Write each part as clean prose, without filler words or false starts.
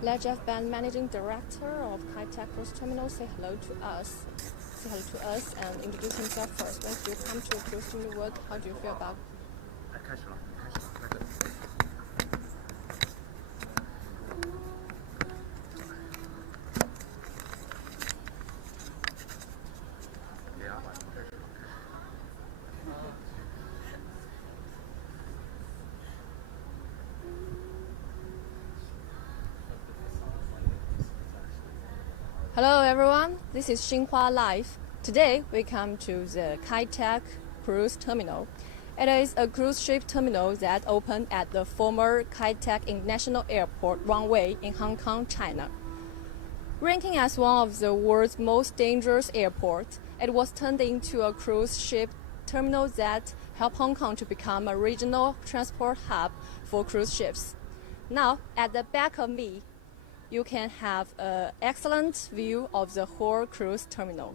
Let Jeff Ban, Managing Director of Kai Tak Cruise Terminal, say hello to us. Say hello to us and introduce himself first. When did you come to Cruise Terminal World? How do you feel about? 开始了。Hello everyone, this is Xinhua Live. Today we come to the Kai Tak Cruise Terminal. It is a cruise ship terminal that opened at the former Kai Tak International Airport runway in Hong Kong, China. Ranking as one of the world's most dangerous airports, it was turned into a cruise ship terminal that helped Hong Kong to become a regional transport hub for cruise ships. Now, at the back of me, you can have an excellent view of the whole cruise terminal.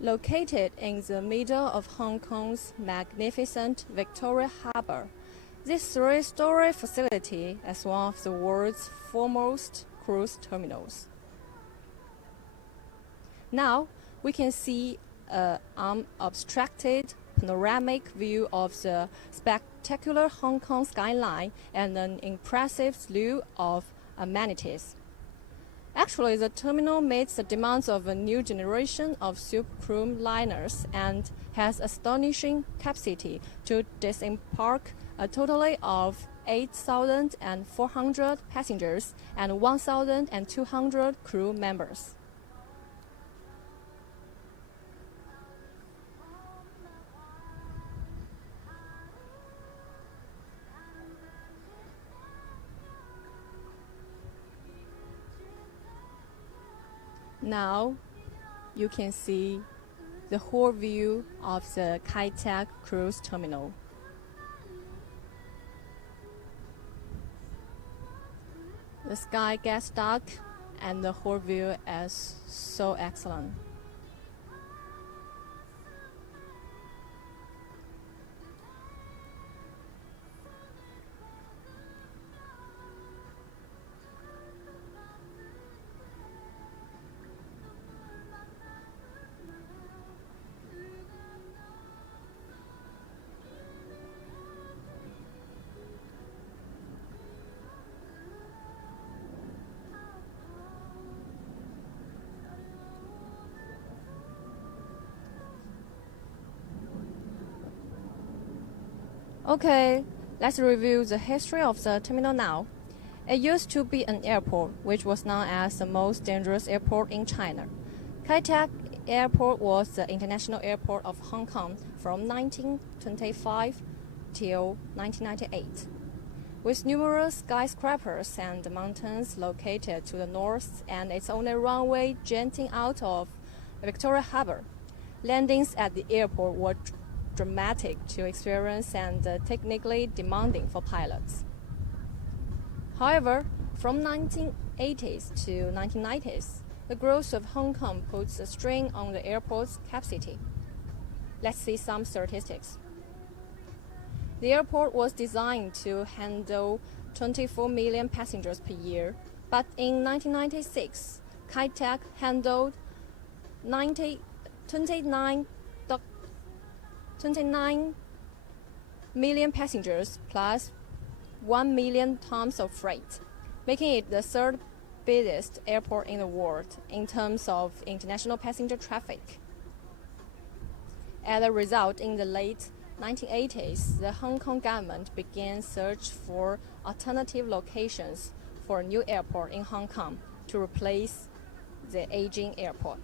Located in the middle of Hong Kong's magnificent Victoria Harbour, this three-story facility is one of the world's foremost cruise terminals. Now we can see an unobstructed panoramic view of the spectacular Hong Kong skyline and an impressive slew of amenities. Actually, the terminal meets the demands of a new generation of super liners and has astonishing capacity to disembark a total of 8,400 passengers and 1,200 crew members. Now you can see the whole view of the Kai Tak Cruise Terminal. The sky gets dark and the whole view is so excellent. Okay, let's review the history of the terminal now. It used to be an airport, which was known as the most dangerous airport in China. Kai Tak Airport was the international airport of Hong Kong from 1925 till 1998. With numerous skyscrapers and mountains located to the north and its only runway jutting out of Victoria Harbour, landings at the airport were dramatic to experience and technically demanding for pilots. However, from 1980s to 1990s, the growth of Hong Kong puts a strain on the airport's capacity. Let's see some statistics. The airport was designed to handle 24 million passengers per year, but in 1996, Kai Tak handled 29 million passengers plus 1 million tons of freight, making it the third busiest airport in the world in terms of international passenger traffic. As a result, in the late 1980s, the Hong Kong government began search for alternative locations for a new airport in Hong Kong to replace the aging airport.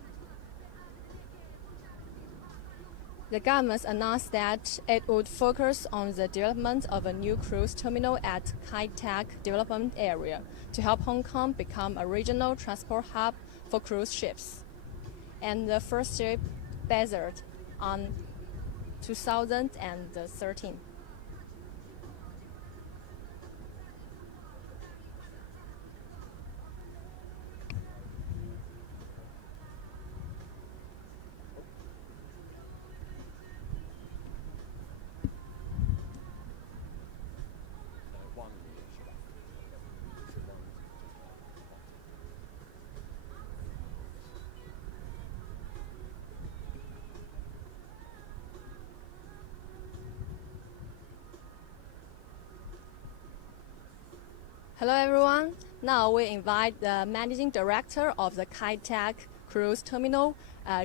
The government announced that it would focus on the development of a new cruise terminal at Kai Tak Development Area to help Hong Kong become a regional transport hub for cruise ships. And the first ship bazed on 2013. Hello everyone. Now we invite the Managing Director of the Kai Tak Cruise Terminal,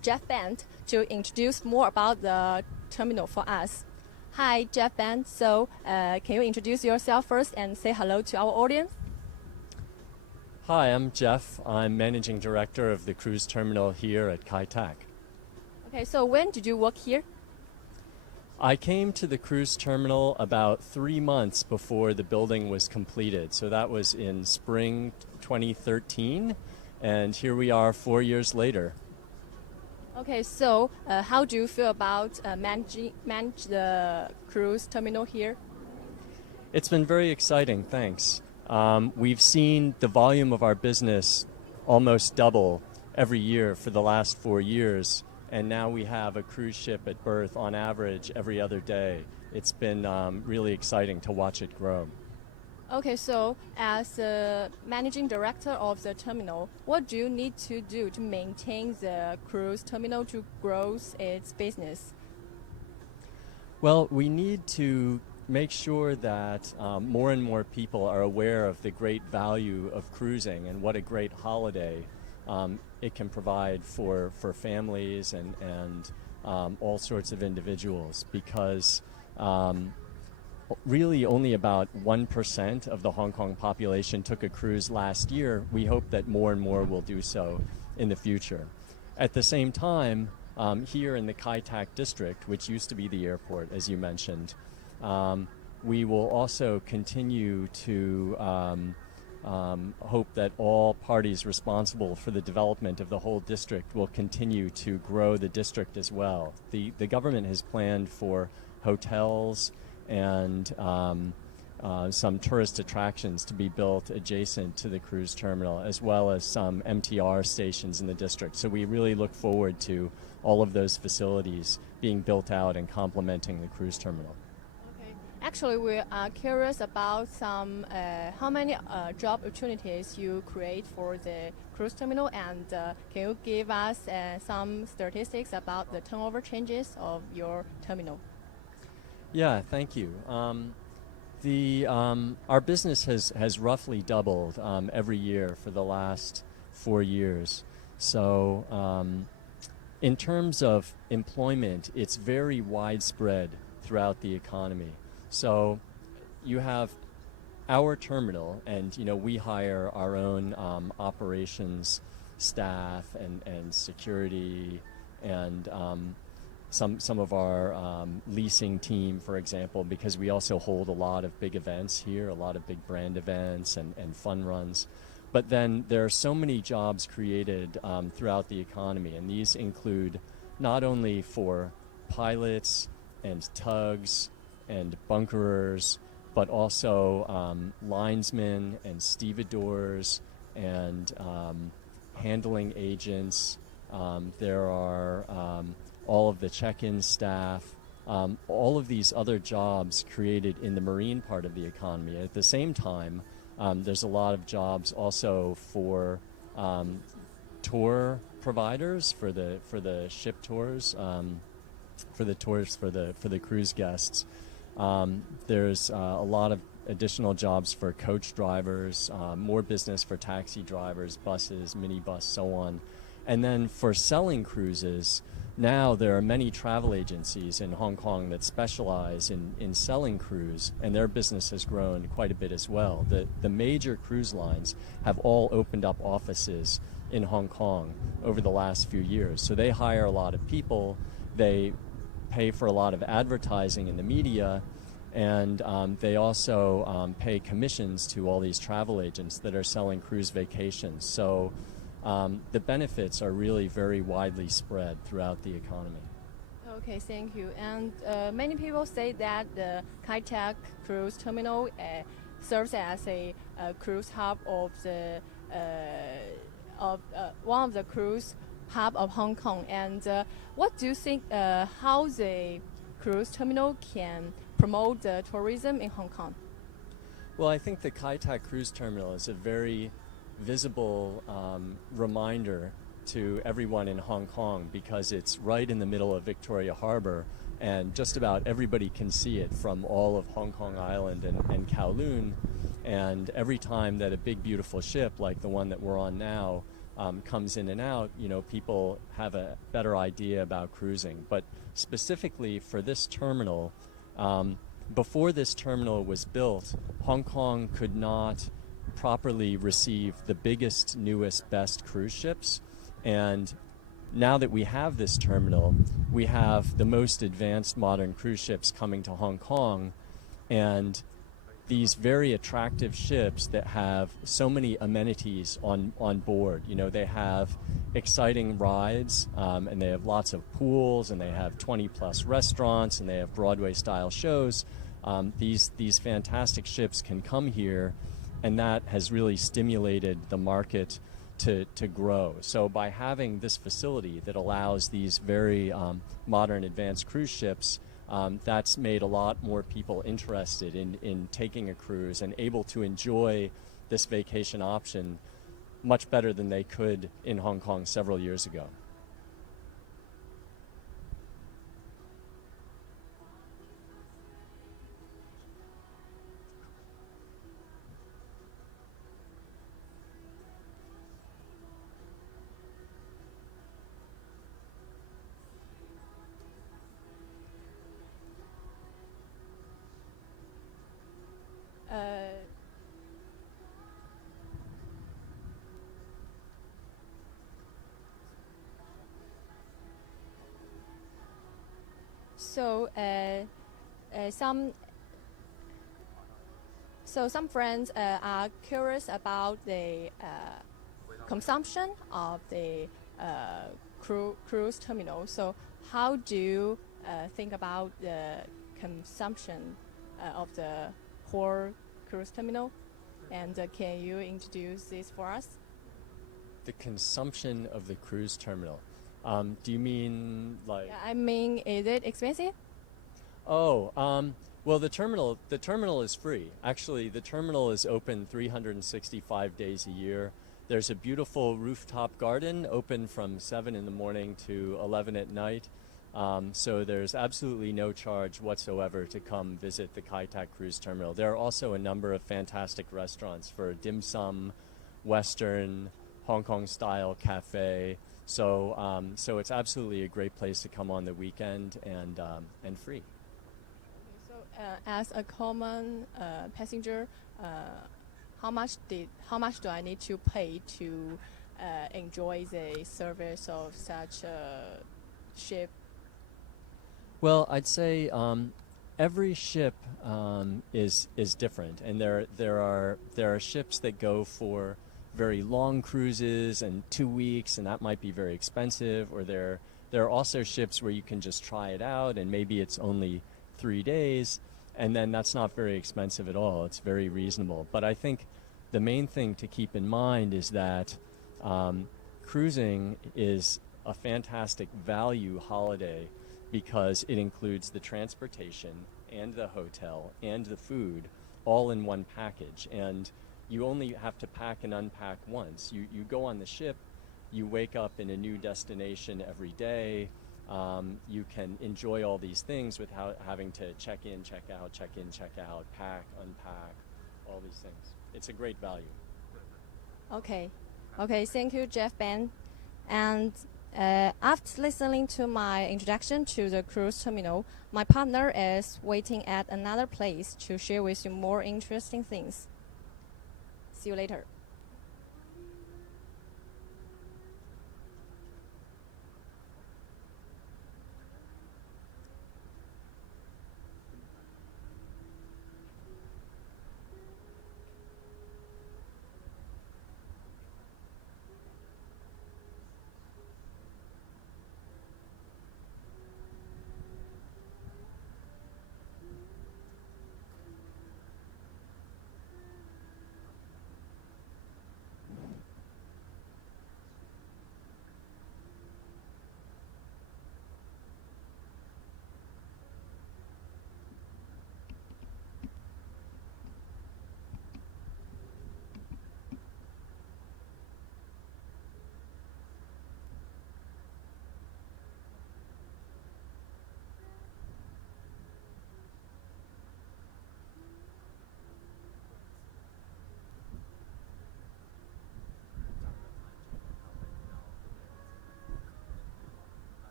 Jeff Bent, to introduce more about the terminal for us. Hi, Jeff Bent. So can you introduce yourself first and say hello to our audience? Hi, I'm Jeff. I'm Managing Director of the cruise terminal here at Kai Tak. Okay, so when did you work here? I came to the cruise terminal about 3 months before the building was completed. So that was in spring 2013, and here we are 4 years later. Okay, so how do you feel about manage the cruise terminal here? It's been very exciting, thanks. We've seen the volume of our business almost double every year for the last 4 years. And now we have a cruise ship at berth on average every other day. It's been really exciting to watch it grow. Okay, so as the managing director of the terminal, what do you need to do to maintain the cruise terminal to grow its business? Well, we need to make sure that more and more people are aware of the great value of cruising and what a great holiday it can provide for families and all sorts of individuals, because really only about 1% of the Hong Kong population took a cruise last year. We hope that more and more will do so in the future. At the same time, here in the Kai Tak district, which used to be the airport, as you mentioned, we will also continue to hope that all parties responsible for the development of the whole district will continue to grow the district as well. The government has planned for hotels and some tourist attractions to be built adjacent to the cruise terminal, as well as some MTR stations in the district. So we really look forward to all of those facilities being built out and complementing the cruise terminal. Actually, we are curious about how many job opportunities you create for the cruise terminal, and can you give us some statistics about the turnover changes of your terminal? Yeah, thank you. Our business has roughly doubled every year for the last 4 years. So in terms of employment, it's very widespread throughout the economy. So you have our terminal, and we hire our own operations staff and security and some of our leasing team, for example, because we also hold a lot of big events here, a lot of big brand events and fun runs. But then there are so many jobs created throughout the economy, and these include not only for pilots and tugs and bunkerers, but also linesmen and stevedores and handling agents. There are all of the check-in staff, all of these other jobs created in the marine part of the economy. At the same time, there's a lot of jobs also for tour providers, for the ship tours, for the cruise guests. There's a lot of additional jobs for coach drivers, more business for taxi drivers, buses, minibus, so on. And then for selling cruises, now there are many travel agencies in Hong Kong that specialize in selling cruise, and their business has grown quite a bit as well. The major cruise lines have all opened up offices in Hong Kong over the last few years. So they hire a lot of people, they pay for a lot of advertising in the media, and they also pay commissions to all these travel agents that are selling cruise vacations. So the benefits are really very widely spread throughout the economy. Okay, thank you. And many people say that the Kai Tak cruise terminal serves as a cruise hub of one of the cruise hub of Hong Kong. And what do you think how the cruise terminal can promote the tourism in Hong Kong? Well, I think the Kai Tak cruise terminal is a very visible reminder to everyone in Hong Kong, because it's right in the middle of Victoria Harbour, and just about everybody can see it from all of Hong Kong Island and Kowloon. And every time that a big, beautiful ship like the one that we're on now comes in and out, people have a better idea about cruising. But specifically for this terminal, before this terminal was built, Hong Kong could not properly receive the biggest, newest, best cruise ships. And now that we have this terminal, we have the most advanced modern cruise ships coming to Hong Kong, and these very attractive ships that have so many amenities on board. They have exciting rides, and they have lots of pools, and they have 20 plus restaurants, and they have Broadway style shows. These fantastic ships can come here, and that has really stimulated the market to grow. So by having this facility that allows these very modern advanced cruise ships, that's made a lot more people interested in taking a cruise and able to enjoy this vacation option much better than they could in Hong Kong several years ago. So some some friends are curious about the consumption of the cruise terminal. So how do you think about the consumption of the whole cruise terminal? And can you introduce this for us? The consumption of the cruise terminal. Do you mean like? Yeah, I mean, is it expensive? Oh, well, the terminal is free. Actually, the terminal is open 365 days a year. There's a beautiful rooftop garden open from 7 in the morning to 11 at night. So there's absolutely no charge whatsoever to come visit the Kai Tak Cruise Terminal. There are also a number of fantastic restaurants for dim sum, Western, Hong Kong style cafe. So it's absolutely a great place to come on the weekend and free. So as a common passenger, how much do I need to pay to enjoy the service of such a ship? Well, I'd say every ship is different, and there are ships that go for very long cruises and 2 weeks, and that might be very expensive. Or there are also ships where you can just try it out, and maybe it's only 3 days, and then that's not very expensive at all. It's very reasonable. But I think the main thing to keep in mind is that cruising is a fantastic value holiday because it includes the transportation and the hotel and the food all in one package. And you only have to pack and unpack once. You go on the ship, you wake up in a new destination every day. You can enjoy all these things without having to check in, check out, pack, unpack, all these things. It's a great value. Okay, thank you, Jeff Ben. And after listening to my introduction to the cruise terminal, my partner is waiting at another place to share with you more interesting things. See you later.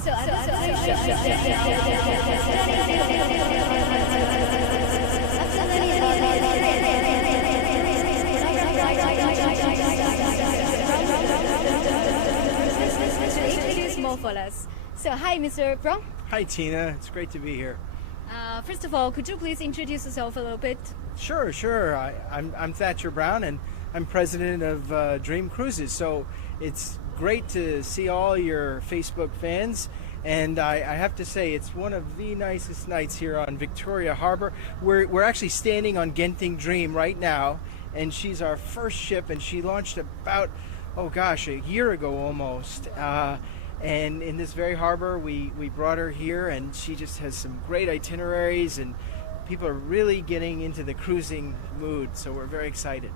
Introduce more for us. So, hi, Mr. Brown. Hi, Tina. It's great to be here. First of all, could you please introduce yourself a little bit? Sure. I'm Thatcher Brown, and I'm president of Dream Cruises. So it's great to see all your Facebook fans. And I have to say, it's one of the nicest nights here on Victoria Harbor. We're actually standing on Genting Dream right now, and she's our first ship, and she launched about, a year ago almost. And in this very harbor, we brought her here, and she just has some great itineraries, and people are really getting into the cruising mood, so we're very excited.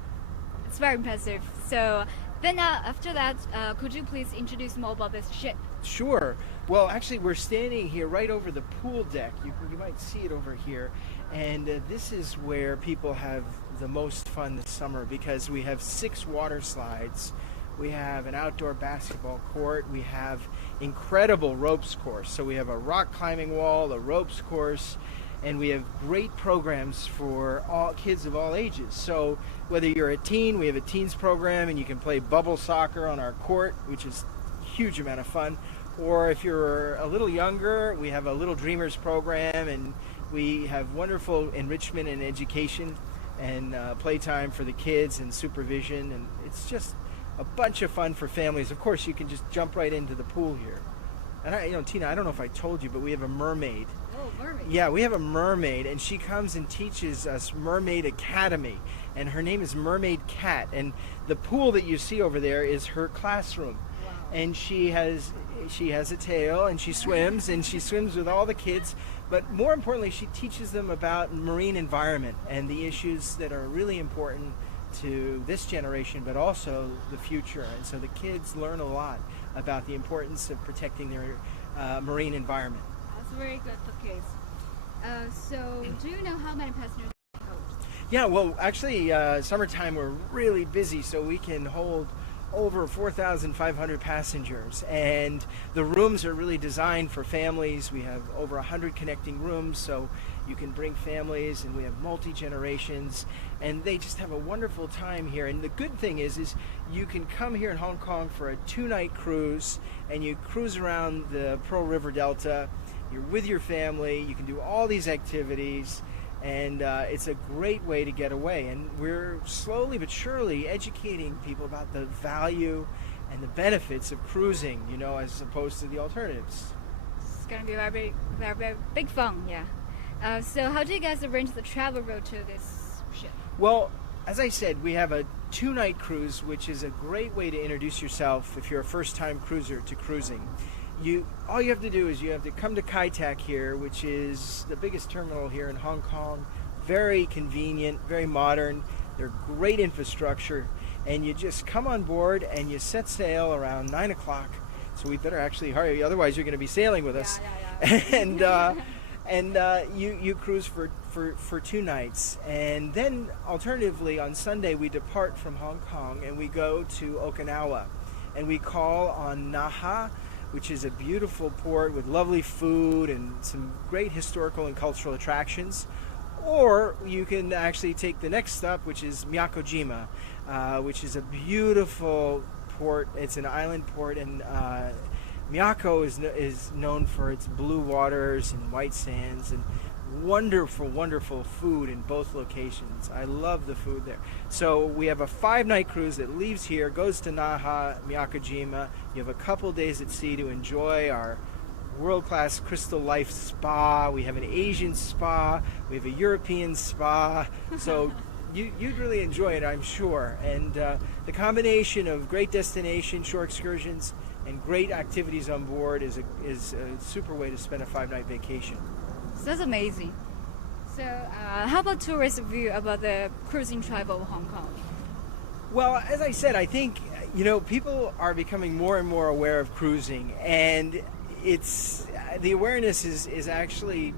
It's very impressive. So then after that, could you please introduce more about this ship? Sure. Well, actually, we're standing here right over the pool deck. You might see it over here. And this is where people have the most fun this summer because we have 6 water slides. We have an outdoor basketball court. We have incredible ropes course. So we have a rock climbing wall, a ropes course, and we have great programs for all kids of all ages. So whether you're a teen, we have a teens program, and you can play bubble soccer on our court, which is a huge amount of fun. Or if you're a little younger, we have a Little Dreamers program, and we have wonderful enrichment and education and playtime for the kids and supervision, and it's just a bunch of fun for families. Of course, you can just jump right into the pool here. And Tina, I don't know if I told you, but we have a mermaid. Oh, mermaid. Yeah, we have a mermaid, and she comes and teaches us Mermaid Academy, and her name is Mermaid Cat, and the pool that you see over there is her classroom. Wow. And she has a tail, and she swims with all the kids, but more importantly, she teaches them about marine environment and the issues that are really important to this generation, but also the future. And so the kids learn a lot about the importance of protecting their marine environment. That's very good case. So do you know how many passengers it holds? Yeah, well, actually, summertime we're really busy, so we can hold over 4,500 passengers, and the rooms are really designed for families. We have over 100 connecting rooms, so you can bring families, and we have multi-generations, and they just have a wonderful time here. And the good thing is you can come here in Hong Kong for a 2-night cruise, and you cruise around the Pearl River Delta. You're with your family, you can do all these activities, and it's a great way to get away. And we're slowly but surely educating people about the value and the benefits of cruising, as opposed to the alternatives. It's going to be very big fun, yeah. So how do you guys arrange the travel route to this ship? Well, as I said, we have a 2-night cruise, which is a great way to introduce yourself if you're a first-time cruiser to cruising. All you have to do is you have to come to Kai Tak here, which is the biggest terminal here in Hong Kong. Very convenient, very modern. They're great infrastructure, and you just come on board and you set sail around 9 o'clock. So we better actually hurry, otherwise you're going to be sailing with us. Yeah. And you cruise for 2 nights, and then alternatively on Sunday we depart from Hong Kong and we go to Okinawa, and we call on Naha, which is a beautiful port with lovely food and some great historical and cultural attractions. Or you can actually take the next stop, which is Miyakojima, which is a beautiful port. It's an island port, and Miyako is known for its blue waters and white sands and wonderful food in both locations. I love the food there. So we have a 5-night cruise that leaves here, goes to Naha, Miyakojima. You have a couple days at sea to enjoy our world-class Crystal Life spa. We have an Asian spa. We have a European spa. So you'd really enjoy it, I'm sure. And the combination of great destination, shore excursions, and great activities on board is a super way to spend a 5-night vacation. So that's amazing. So how about tourist view about the cruising travel of Hong Kong? Well, as I said, I think people are becoming more and more aware of cruising, and the awareness is actually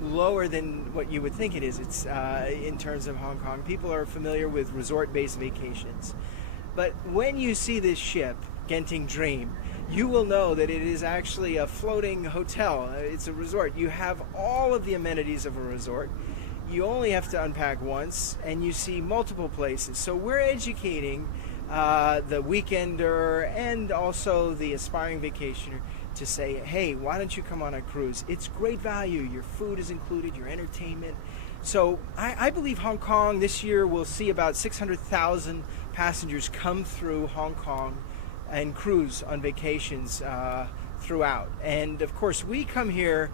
lower than what you would think it is. It's in terms of Hong Kong, people are familiar with resort-based vacations, but when you see this ship, Genting Dream, you will know that it is actually a floating hotel. It's a resort. You have all of the amenities of a resort. You only have to unpack once, and you see multiple places. So we're educating the weekender and also the aspiring vacationer to say, hey, why don't you come on a cruise? It's great value. Your food is included, your entertainment. So I believe Hong Kong this year will see about 600,000 passengers come through Hong Kong and cruise on vacations throughout. And of course, we come here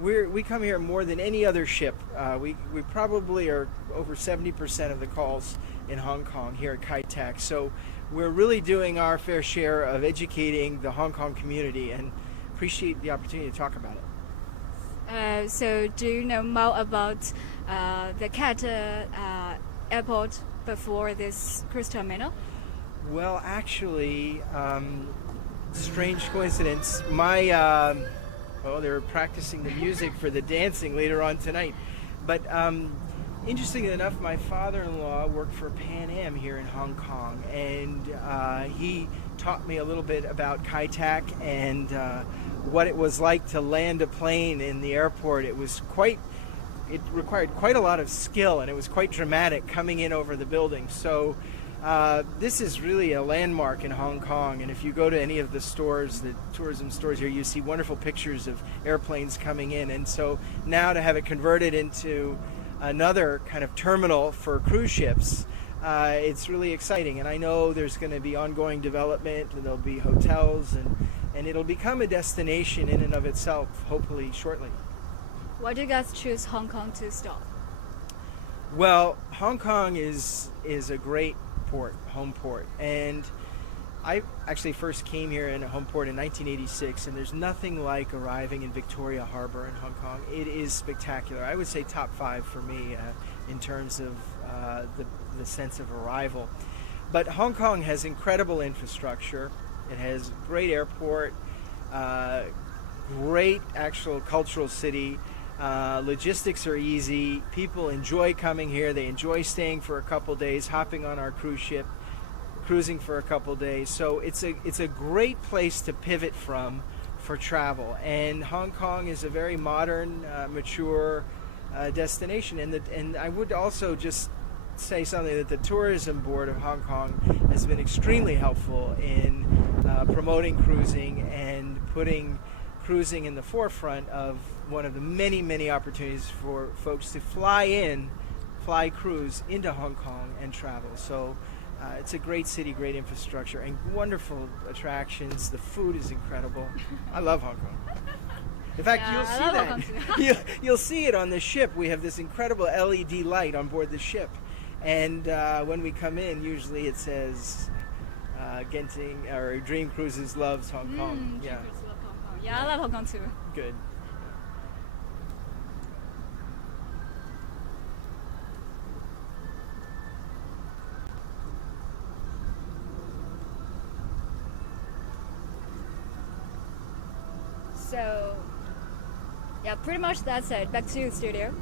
more than any other ship. We probably are over 70% of the calls in Hong Kong here at Kai Tak. So we're really doing our fair share of educating the Hong Kong community, and appreciate the opportunity to talk about it. So do you know more about the Cat airport before this cruise terminal? Well, actually, strange coincidence. My they're practicing the music for the dancing later on tonight. But interestingly enough, my father-in-law worked for Pan Am here in Hong Kong, and he taught me a little bit about Kai Tak and what it was like to land a plane in the airport. It required quite a lot of skill, and it was quite dramatic coming in over the building. So this is really a landmark in Hong Kong, and if you go to any of the stores, the tourism stores here, you see wonderful pictures of airplanes coming in. And so now to have it converted into another kind of terminal for cruise ships, it's really exciting. And I know there's going to be ongoing development, and there'll be hotels, and it'll become a destination in and of itself, hopefully shortly. Why do you guys choose Hong Kong to stop? Well, Hong Kong is a great home port, and I actually first came here in a home port in 1986, and there's nothing like arriving in Victoria Harbor in Hong Kong. It is spectacular. I would say top 5 for me in terms of the sense of arrival. But Hong Kong has incredible infrastructure. It has great airport, great actual cultural city. Logistics are easy. People enjoy coming here. They enjoy staying for a couple days, hopping on our cruise ship, cruising for a couple days. So it's a great place to pivot from for travel. And Hong Kong is a very modern, mature destination. And I would also just say something, that the Tourism Board of Hong Kong has been extremely helpful in promoting cruising and putting cruising in the forefront of one of the many, many opportunities for folks to fly cruise into Hong Kong and travel. So it's a great city, great infrastructure, and wonderful attractions. The food is incredible. I love Hong Kong. In fact, you'll see it on the ship. We have this incredible LED light on board the ship, and when we come in, usually it says Genting or Dream Cruises loves Hong Kong. Yeah. Yeah, I love Hong Kong too. Good. So, yeah, pretty much that's it. Back to you, studio.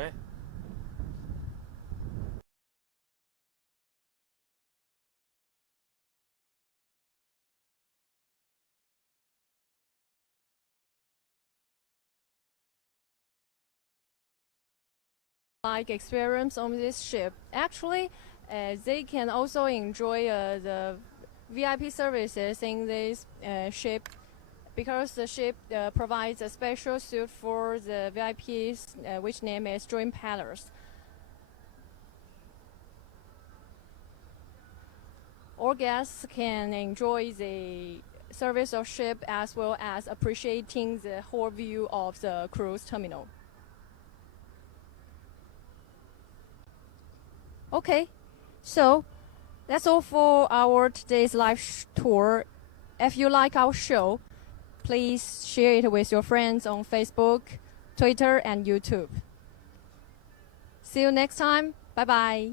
喂。Like experience on this ship. Actually, they can also enjoy the VIP services in this ship because the ship provides a special suite for the VIPs, which name is Dream Palace. All guests can enjoy the service of ship as well as appreciating the whole view of the cruise terminal. Okay, so that's all for our today's live tour. If you like our show, please share it with your friends on Facebook, Twitter, and YouTube. See you next time. Bye bye.